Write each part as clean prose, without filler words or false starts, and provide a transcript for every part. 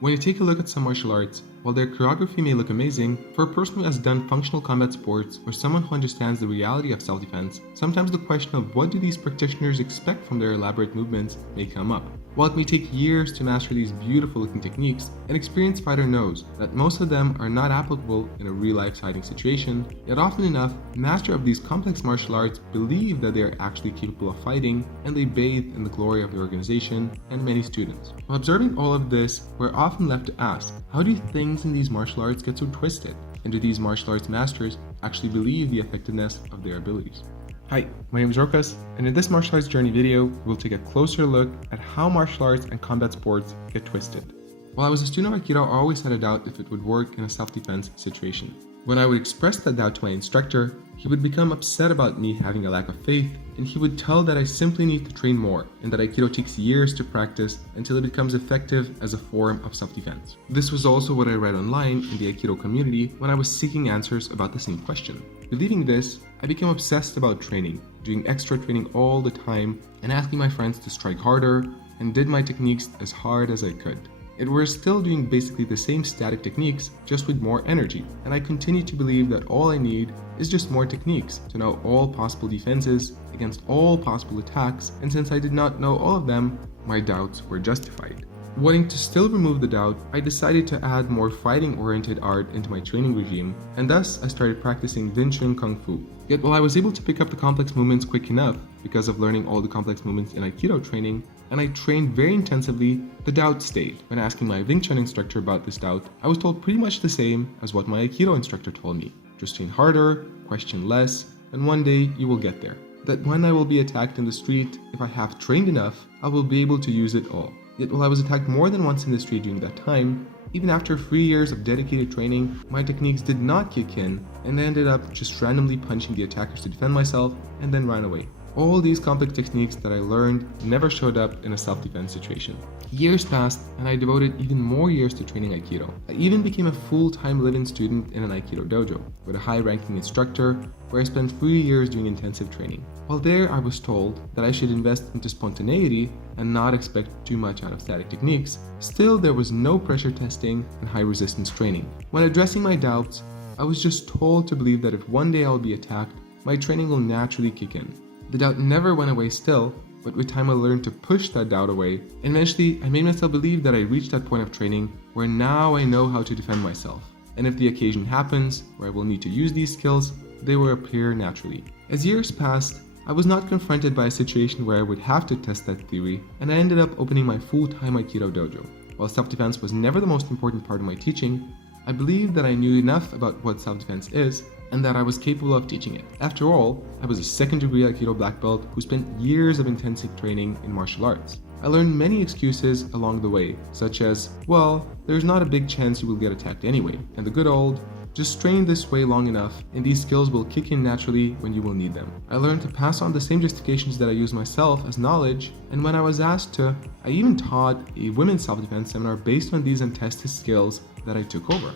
When you take a look at some martial arts, while their choreography may look amazing, for a person who has done functional combat sports or someone who understands the reality of self-defense, sometimes the question of what do these practitioners expect from their elaborate movements may come up. While it may take years to master these beautiful looking techniques, an experienced fighter knows that most of them are not applicable in a real-life fighting situation, yet often enough, masters of these complex martial arts believe that they are actually capable of fighting, and they bathe in the glory of the organization and many students. While observing all of this, we're often left to ask, how do things in these martial arts get so twisted? And do these martial arts masters actually believe the effectiveness of their abilities? Hi, my name is Rokas, and in this martial arts journey video, we'll take a closer look at how martial arts and combat sports get twisted. While I was a student of Aikido, I always had a doubt if it would work in a self-defense situation. When I would express that doubt to my instructor, he would become upset about me having a lack of faith, and he would tell that I simply need to train more, and that Aikido takes years to practice until it becomes effective as a form of self-defense. This was also what I read online in the Aikido community when I was seeking answers about the same question. Believing this, I became obsessed about training, doing extra training all the time, and asking my friends to strike harder, and did my techniques as hard as I could. It was still doing basically the same static techniques, just with more energy, and I continue to believe that all I need is just more techniques to know all possible defenses against all possible attacks, and since I did not know all of them, my doubts were justified. Wanting to still remove the doubt, I decided to add more fighting-oriented art into my training regime, and thus I started practicing Wing Chun Kung Fu. Yet while I was able to pick up the complex movements quick enough because of learning all the complex movements in Aikido training, and I trained very intensively, the doubt stayed. When asking my Wing Chun instructor about this doubt, I was told pretty much the same as what my Aikido instructor told me. Just train harder, question less, and one day you will get there. That when I will be attacked in the street, if I have trained enough, I will be able to use it all. Yet while I was attacked more than once in the street during that time, even after 3 years of dedicated training, my techniques did not kick in, and I ended up just randomly punching the attackers to defend myself and then ran away. All these complex techniques that I learned never showed up in a self-defense situation. Years passed, and I devoted even more years to training Aikido. I even became a full-time live-in student in an Aikido dojo, with a high-ranking instructor, where I spent 3 years doing intensive training. While there, I was told that I should invest into spontaneity and not expect too much out of static techniques. Still, there was no pressure testing and high-resistance training. When addressing my doubts, I was just told to believe that if one day I will be attacked, my training will naturally kick in. The doubt never went away still, but with time I learned to push that doubt away, and eventually I made myself believe that I reached that point of training where now I know how to defend myself. And if the occasion happens where I will need to use these skills, they will appear naturally. As years passed, I was not confronted by a situation where I would have to test that theory, and I ended up opening my full-time Aikido dojo. While self-defense was never the most important part of my teaching, I believed that I knew enough about what self-defense is and that I was capable of teaching it. After all, I was a second-degree Aikido black belt who spent years of intensive training in martial arts. I learned many excuses along the way, such as, well, there's not a big chance you will get attacked anyway, and the good old, just train this way long enough and these skills will kick in naturally when you will need them. I learned to pass on the same justifications that I use myself as knowledge, and when I was asked to, I even taught a women's self-defense seminar based on these untested skills that I took over.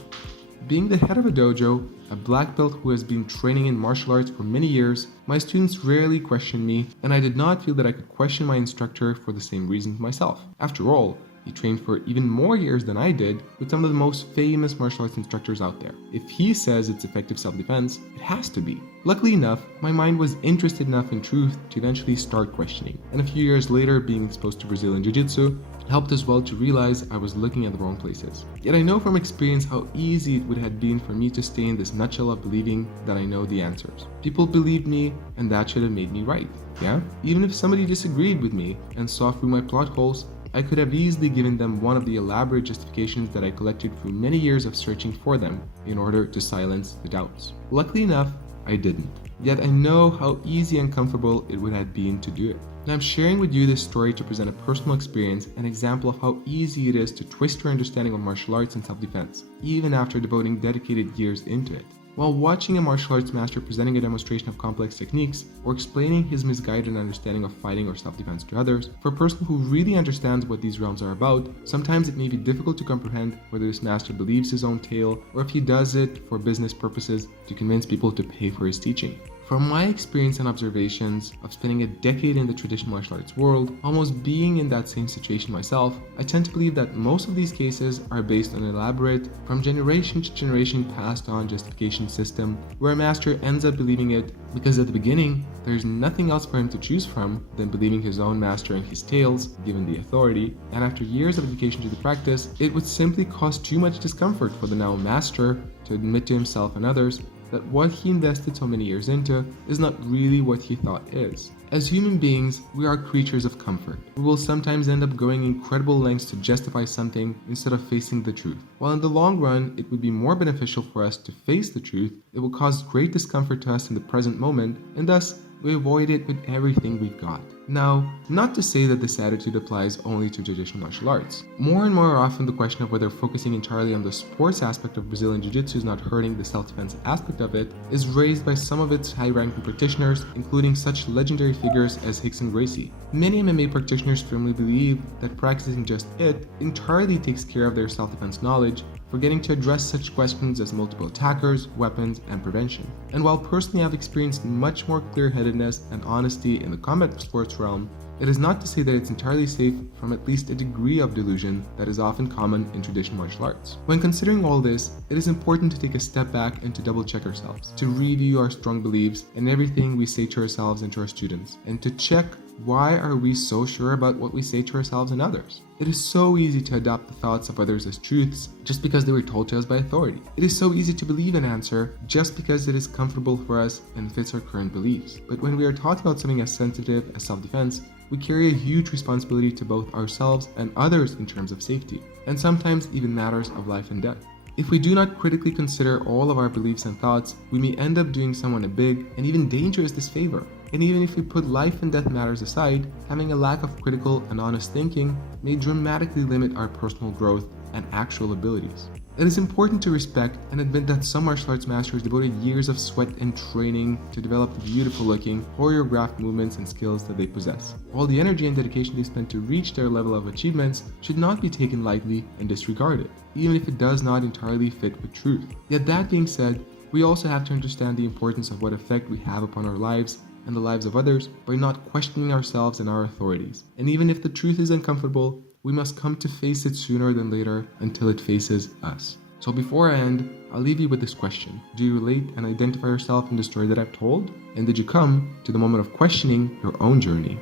Being the head of a dojo, a black belt who has been training in martial arts for many years, my students rarely questioned me, and I did not feel that I could question my instructor for the same reasons myself. After all, he trained for even more years than I did with some of the most famous martial arts instructors out there. If he says it's effective self-defense, it has to be. Luckily enough, my mind was interested enough in truth to eventually start questioning, and a few years later being exposed to Brazilian Jiu-Jitsu helped as well to realize I was looking at the wrong places. Yet I know from experience how easy it would have been for me to stay in this nutshell of believing that I know the answers. People believed me, and that should have made me right. Yeah? Even if somebody disagreed with me and saw through my plot holes, I could have easily given them one of the elaborate justifications that I collected through many years of searching for them in order to silence the doubts. Luckily enough, I didn't. Yet I know how easy and comfortable it would have been to do it. And I'm sharing with you this story to present a personal experience, an example of how easy it is to twist your understanding of martial arts and self-defense, even after devoting dedicated years into it. While watching a martial arts master presenting a demonstration of complex techniques or explaining his misguided understanding of fighting or self-defense to others, for a person who really understands what these realms are about, sometimes it may be difficult to comprehend whether this master believes his own tale or if he does it for business purposes to convince people to pay for his teaching. From my experience and observations of spending a decade in the traditional martial arts world, almost being in that same situation myself, I tend to believe that most of these cases are based on an elaborate, from generation to generation passed on justification system, where a master ends up believing it because at the beginning, there's nothing else for him to choose from than believing his own master and his tales, given the authority, and after years of dedication to the practice, it would simply cause too much discomfort for the now master to admit to himself and others that what he invested so many years into is not really what he thought is. As human beings, we are creatures of comfort. We will sometimes end up going incredible lengths to justify something instead of facing the truth. While in the long run, it would be more beneficial for us to face the truth, it will cause great discomfort to us in the present moment, and thus, we avoid it with everything we've got. Now, not to say that this attitude applies only to traditional martial arts. More and more often, the question of whether focusing entirely on the sports aspect of Brazilian Jiu-Jitsu is not hurting the self-defense aspect of it is raised by some of its high-ranking practitioners, including such legendary figures as Rickson Gracie. Many MMA practitioners firmly believe that practicing just it entirely takes care of their self-defense knowledge, forgetting to address such questions as multiple attackers, weapons, and prevention. And while personally I've experienced much more clear-headedness and honesty in the combat sports realm, it is not to say that it's entirely safe from at least a degree of delusion that is often common in traditional martial arts. When considering all this, it is important to take a step back and to double-check ourselves, to review our strong beliefs and everything we say to ourselves and to our students, and to check why are we so sure about what we say to ourselves and others. It is so easy to adopt the thoughts of others as truths just because they were told to us by authority. It is so easy to believe an answer just because it is comfortable for us and fits our current beliefs. But when we are talking about something as sensitive as self-defense, we carry a huge responsibility to both ourselves and others in terms of safety, and sometimes even matters of life and death. If we do not critically consider all of our beliefs and thoughts, we may end up doing someone a big and even dangerous disfavor. And even if we put life and death matters aside, having a lack of critical and honest thinking may dramatically limit our personal growth and actual abilities. It is important to respect and admit that some martial arts masters devoted years of sweat and training to develop the beautiful looking, choreographed movements and skills that they possess. All the energy and dedication they spent to reach their level of achievements should not be taken lightly and disregarded, even if it does not entirely fit with truth. Yet that being said, we also have to understand the importance of what effect we have upon our lives and the lives of others by not questioning ourselves and our authorities. And even if the truth is uncomfortable, we must come to face it sooner than later until it faces us. So before I end, I'll leave you with this question. Do you relate and identify yourself in the story that I've told? And did you come to the moment of questioning your own journey?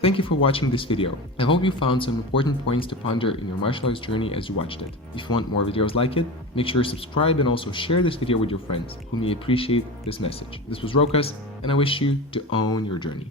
Thank you for watching this video. I hope you found some important points to ponder in your martial arts journey as you watched it. If you want more videos like it, make sure to subscribe and also share this video with your friends who may appreciate this message. This was Rokas, and I wish you to own your journey.